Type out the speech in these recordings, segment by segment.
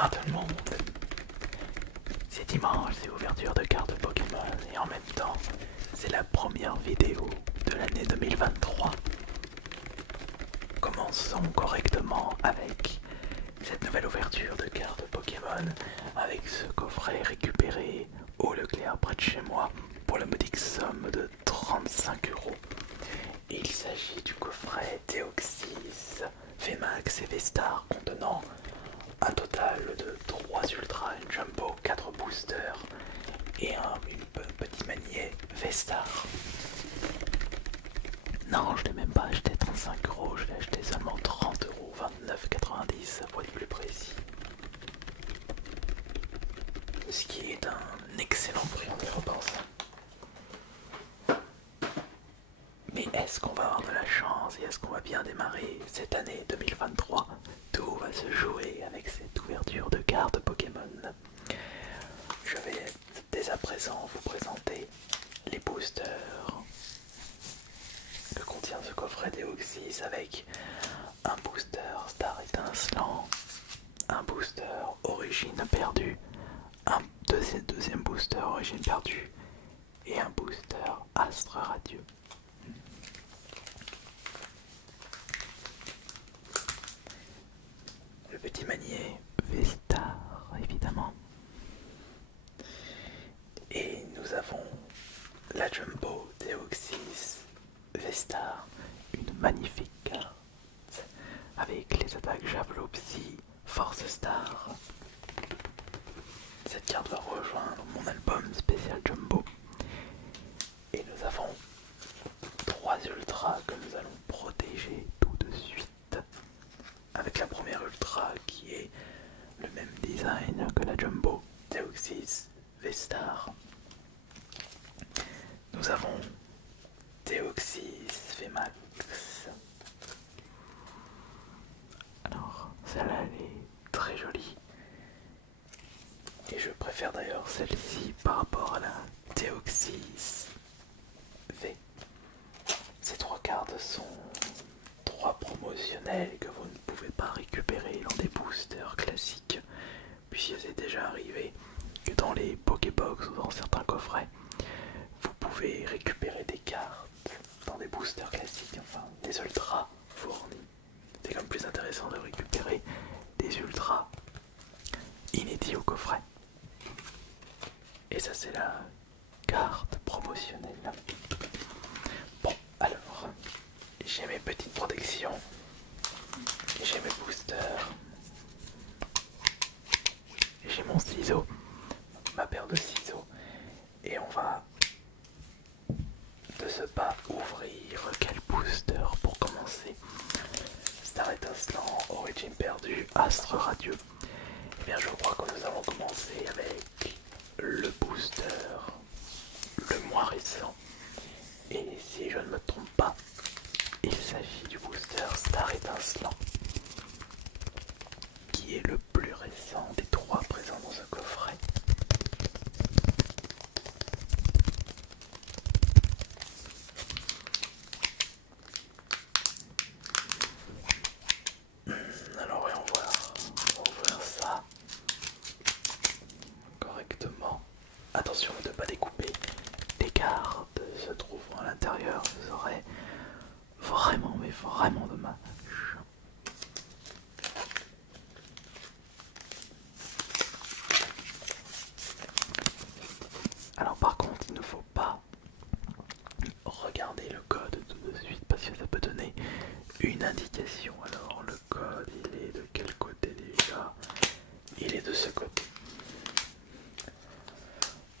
Bonsoir tout le monde. C'est dimanche, c'est ouverture de cartes Pokémon et en même temps, c'est la première vidéo de l'année 2023. Commençons correctement avec cette nouvelle ouverture de cartes Pokémon avec ce coffret récupéré au Leclerc près de chez moi pour la modique somme de 35 €. Il s'agit du coffret Deoxys, VMAX et V-Star contenant un total de 3 Ultra, une Jumbo, 4 boosters et un petit manier V-Star. Non, je l'ai même pas acheté 35 €, je l'ai acheté seulement 30 €, 29,90 pour être plus précis. Ce qui est un excellent prix en y repensant. Mais est-ce qu'on va avoir de la chance et est-ce qu'on va bien démarrer cette année 2023? Tout va se jouer avec cette ouverture de cartes Pokémon. Je vais dès à présent vous présenter les boosters que contient ce coffret Deoxys avec un booster Star étincelant, un booster Origine perdue, un deuxième booster Origine perdue et un booster Astre radieux. Le petit manier V-Star évidemment. Et nous avons la Jumbo Deoxys V-Star, une magnifique carte avec les attaques Javelot Psy, Force Star. Cette carte va rejoindre mon album spécial Jumbo. Et nous avons 3 ultras que nous allons protéger tout de suite. Avec la première ultra qui est le même design que la Jumbo Deoxys V-Star. Nous avons Deoxys VMAX. Alors, celle-là elle est très jolie. Et je préfère d'ailleurs celle-ci par rapport à la Deoxys V. Ces 3 cartes sont 3 promotionnelles que vous ne pouvez pas récupérer dans des boosters classiques, puisqu'il est déjà arrivé que dans les Pokébox ou dans certains coffrets, vous pouvez récupérer des cartes dans des boosters classiques, enfin des ultras fournis. C'est comme plus intéressant de récupérer des ultras inédits au coffret. Et ça c'est la carte promotionnelle. Bon alors, j'ai mes petites protections, j'ai mes boosters, j'ai mon ciseau, ma paire de ciseaux, et on va de ce pas ouvrir quel booster pour commencer. Star étincelant, Origine perdue, Astre radieux. Et bien je crois que nous allons commencer avec le booster le moins récent. Et si je ne me trompe pas, il s'agit du booster Star étincelant, qui est le plus récent des 3 présents dans ce coffret. Alors voyons voir, on va ouvrir ça correctement. Attention de ne pas découper, les cartes se trouvent à l'intérieur, ce serait vraiment mais vraiment dommage. Alors par contre il ne faut pas regarder le code tout de suite parce que ça peut donner une indication. Alors le code il est de quel côté déjà? Il est de ce côté.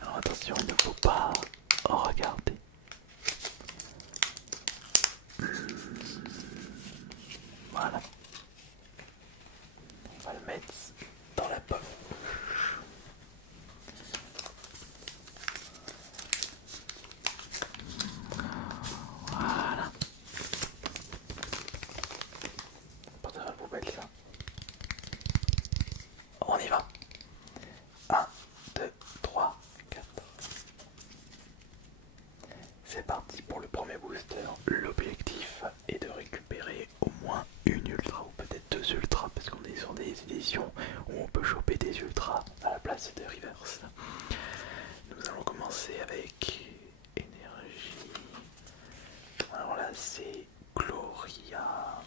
Alors attention, il ne faut pas regarder. Voilà. On va le mettre dans la poche. Voilà. c'est des reverse. Nous allons commencer avec énergie. Alors là c'est Gloria.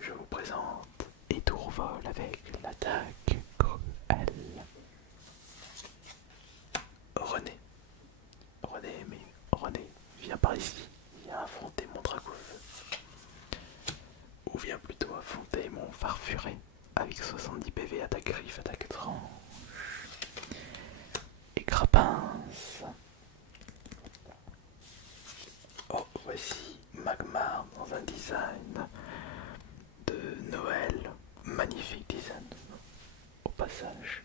Je vous présente Étourvol avec l'attaque cruelle. René. René, viens par ici. Viens affronter mon Dracouve. Ou viens plutôt affronter mon Farfuré avec 70 PV, attaque griffe, attaque tranche. Et Crapince. Oh, voici Magmar dans un design de Noël. Magnifique design au passage.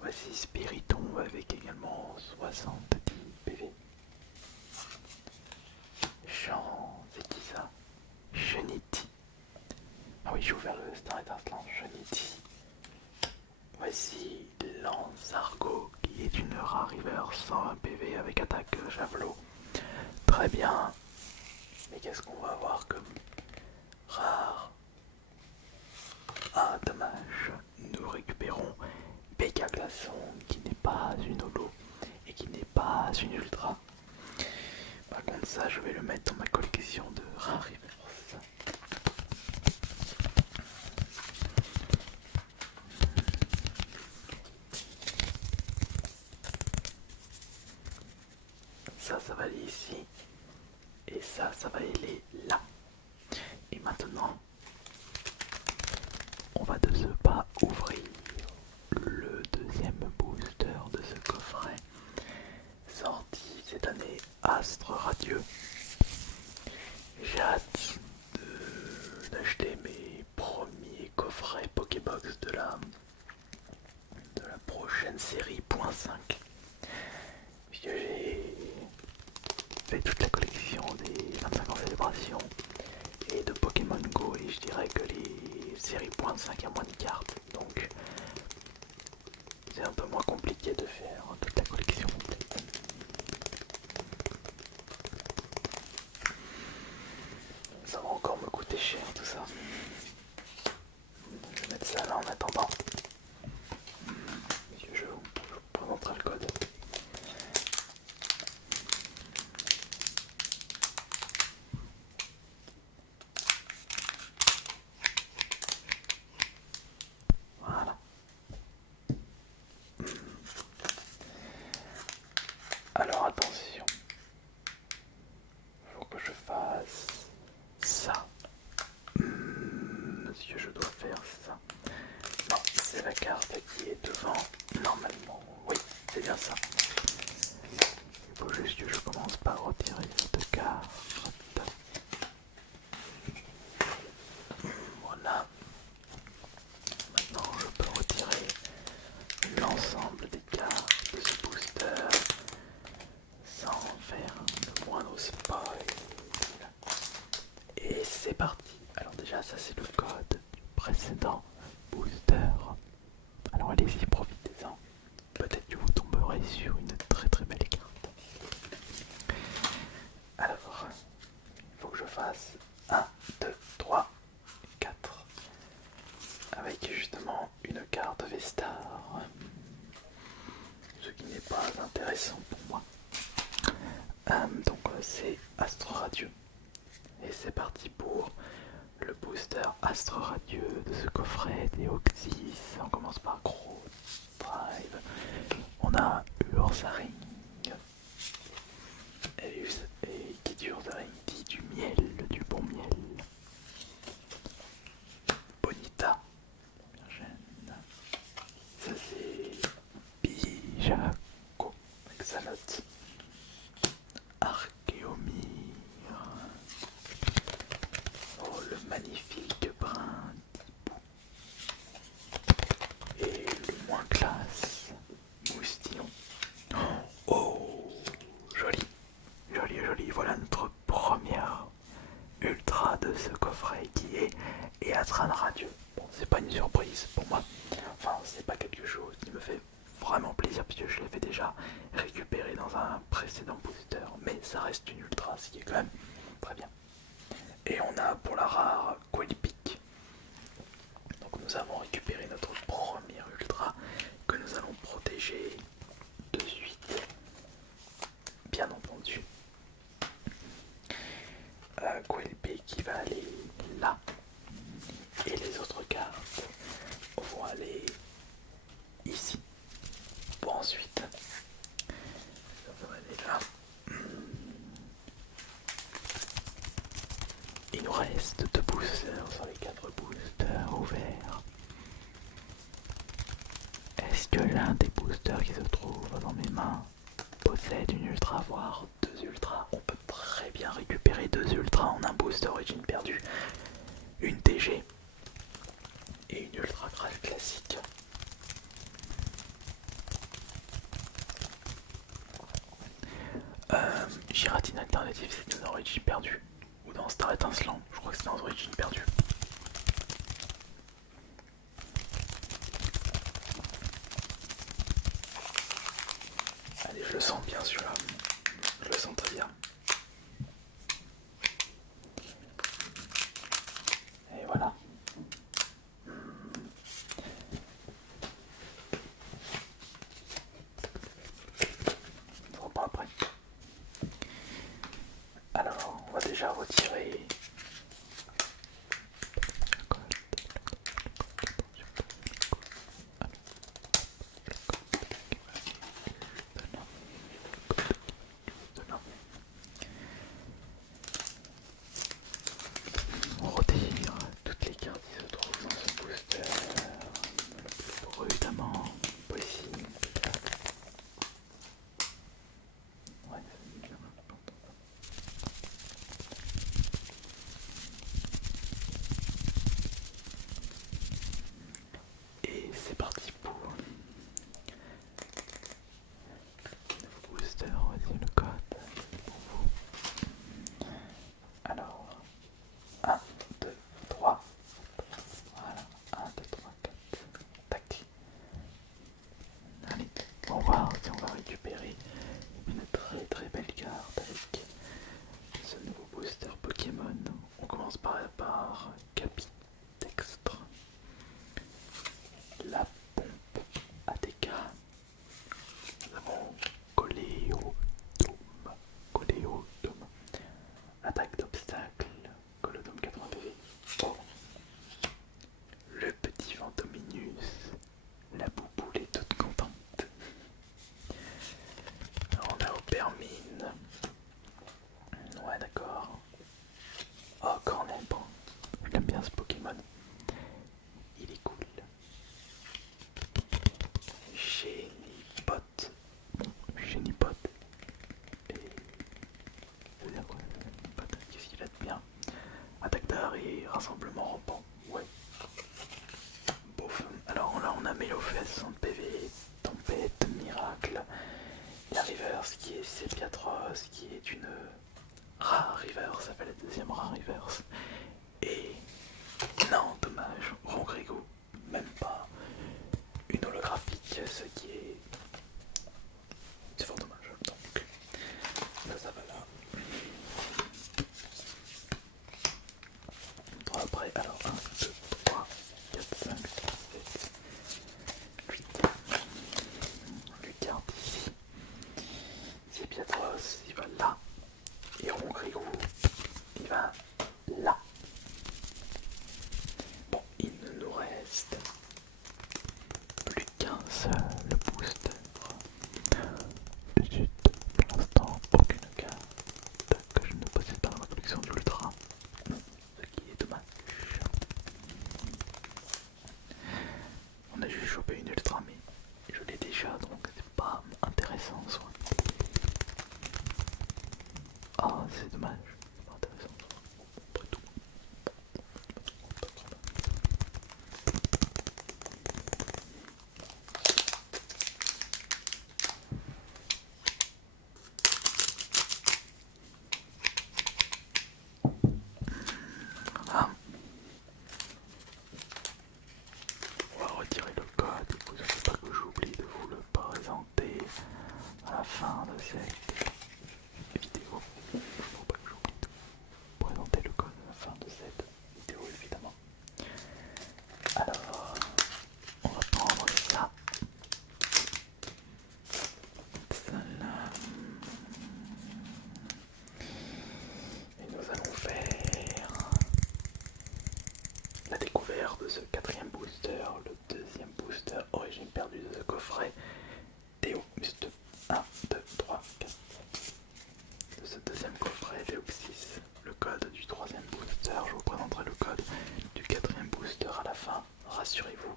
Voici Spiriton avec également 70 PV. Chant, c'est qui ça? Geniti. Ah oui, j'ai ouvert le Star Étincelant. Geniti. Voici Lance Argot qui est une rare river 120 PV avec attaque javelot. Très bien. Mais qu'est-ce qu'on va avoir comme rare? Ah, dommage. Nous récupérons Pekka Glaçon qui n'est pas une holo et qui n'est pas une ultra. Par contre, ça, je vais le mettre dans ma collection de rares rivers. Ça va aller ici. Et ça va aller là. Et maintenant, on va de ce pas ouvrir le deuxième booster de ce coffret. Sorti cette année, Astre Radieux. J'ai hâte d'acheter mes premiers coffrets Pokébox de la prochaine série .5. Puisque j'ai fait toute la collection des 25 ans célébration et de Pokémon Go, et je dirais que les séries .5 a moins de cartes, donc c'est un peu moins compliqué de faire toute la collection complète. Ça va encore me coûter cher tout ça. Je vais mettre ça là en attendant. Je vous présenterai le code. Voilà. Alors attention. Il faut que je fasse ça. Monsieur, je dois faire ça. Non, c'est la carte qui est devant. Normalement, oui, c'est bien ça. Il faut juste que je commence par retirer cette carte. Voilà. Maintenant, je peux retirer l'ensemble des cartes de ce booster sans faire le moindre spoil. Et c'est parti. Alors déjà, ça c'est le code du précédent booster. Alors allez-y, profitez-en. Peut-être que vous tomberez sur une très très belle carte. Alors, il faut que je fasse 1, 2, 3, 4. Avec justement une carte Vestar. Ce qui n'est pas intéressant pour moi. Donc c'est Astre Radieux. Et c'est parti pour le booster Astre Radieux de ce coffret Deoxys. On commence par Gros Drive. On a Ursaring. Et qui dit Ursaring dit du miel, du bon miel. Bonita. Ça c'est Bijako avec sa note. Archéomir. Oh, le magnifique brin d'hibou. Et le moins classe, Moustillon. Oh, joli, joli, joli. Voilà notre première ultra de ce coffret qui est Eatran Radieux. Bon, c'est pas une surprise pour moi. Enfin, c'est pas quelque chose qui me fait vraiment plaisir puisque je l'avais déjà récupéré dans un précédent booster. Mais ça reste une ultra, ce qui est quand même très bien. Et on a pour la rare Quilpic. Donc nous avons récupéré notre premier ultra que nous allons protéger de suite, bien entendu. Quelp qui va aller là, et les autres cartes vont aller ici. Bon, ensuite, ça va aller là. Il nous reste 2 boosters sur les 4 boosters ouverts. Est-ce que l'un des boosters qui se trouve dans mes mains possède une ultra, voire 2 ultras? On peut très bien récupérer 2 ultras en un booster origine perdue, une TG et une ultra classique. Giratine alternative, c'est une origine perdue. Ou dans Star étincelant, je crois que c'est dans origine perdue. Allez, je le sens bien celui-là. Je le sens très bien. Et voilà. On reprend après. Alors, on va déjà retirer. On retire toutes les cartes qui se trouvent dans ce booster le plus prudemment possible. Ouais, et c'est parti pour le nouveau booster. Voici le code pour vous. Alors, 1, 2, 3. Voilà, 1, 2, 3, 4. Tac. Allez, on va voir si on va récupérer une très belle carte avec ce nouveau booster Pokémon. On commence par Capitextre, la pompe ATK. Nous avons Coléodome, attaque d'obstacle, Colodome 80 PV. Oh. Le petit Ventominus, la bouboule est toute contente. Alors on a Opermine. Ouais, d'accord. Oh, Cornet, bon. J'aime bien ce Pokémon. Il est cool. Génipot. Génipot. Et. Ça veut dire quoi, Génipot? Qu'est-ce qu'il a de bien? Attaque d'art et rassemblement rampant. Ouais. Bof. Alors là, on a Mélofès, 100 PV, Tempête, Miracle. La Reverse qui est Sépiatros, qui est une rare Reverse, ça fait la deuxième rare Reverse. Et non, dommage, Rongrego, même pas une holographique, ce qui est. C'est fort dommage. Donc, ça va là. Après, alors 1, 2, 3, 4, 5, 6, 7, 8. Lucarne ici. Sépiatros, il va là. Et Rongrego, il va là. Bon, il ne nous reste plus qu'un seul booster. Zut, pour l'instant, aucune carte que je ne possède pas dans ma collection d'Ultra. Ce qui est dommage. On a juste chopé une Ultra, mais je l'ai déjà, donc c'est pas intéressant en soi. Ah, c'est dommage, c'est pas intéressant en soi, après tout. l'ouvert de ce quatrième booster, le deuxième booster origine perdue de ce coffret. Théo, 1, 2, 3, 4. De ce deuxième coffret Deoxys, le code du troisième booster, je vous présenterai le code du quatrième booster à la fin. Rassurez-vous,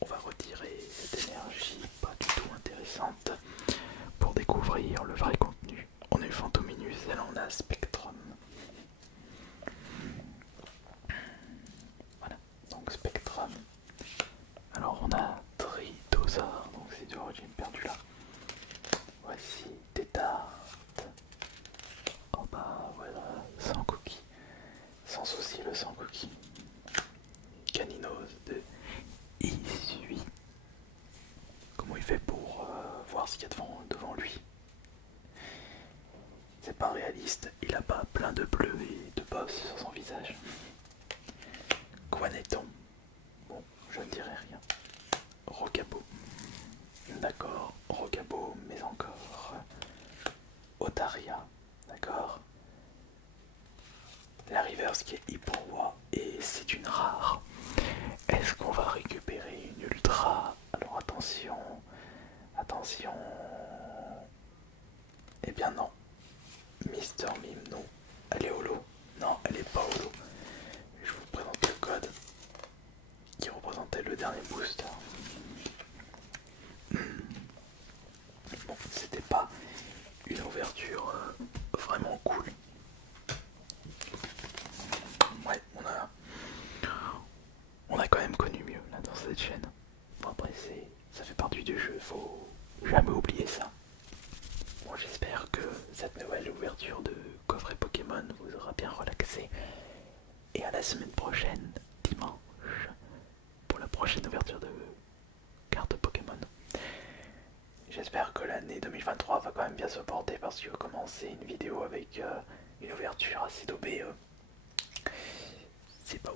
on va retirer cette énergie pas du tout intéressante pour découvrir le vrai contenu. On a eu Phantominus et là on a Spectrum. Voilà, donc Spectrum. Alors on a Tridosar, donc c'est du origine perdue là. Voici Tétard. Oh bah voilà, sans cookie. Sans souci le sans cookie. Caninose de Isui. Comment il fait pour voir ce qu'il y a devant lui? C'est pas réaliste, il a pas plein de bleus et de boss sur son visage. Quaneton. Bon, je ne dirai rien. Rocabo. D'accord, Rocabo, mais encore. Otaria. D'accord. La reverse qui est Hippowa et c'est une rare. Est-ce qu'on va récupérer une ultra? Alors attention, attention. Eh bien non. Mister Mime, non. Elle est holo. Non, elle est pas holo. Je vous présente le code qui représentait le dernier booster. Bon, c'était pas une ouverture vraiment cool. Ouais, on a quand même connu mieux là dans cette chaîne. Bon après ça fait partie du jeu, faut jamais oublier ça. Bon, j'espère que cette nouvelle ouverture de coffret Pokémon vous aura bien relaxé. Et à la semaine prochaine, dimanche, pour la prochaine ouverture de cartes Pokémon. J'espère que l'année 2023 va quand même bien se porter parce que commencer une vidéo avec une ouverture assez daubée, c'est pas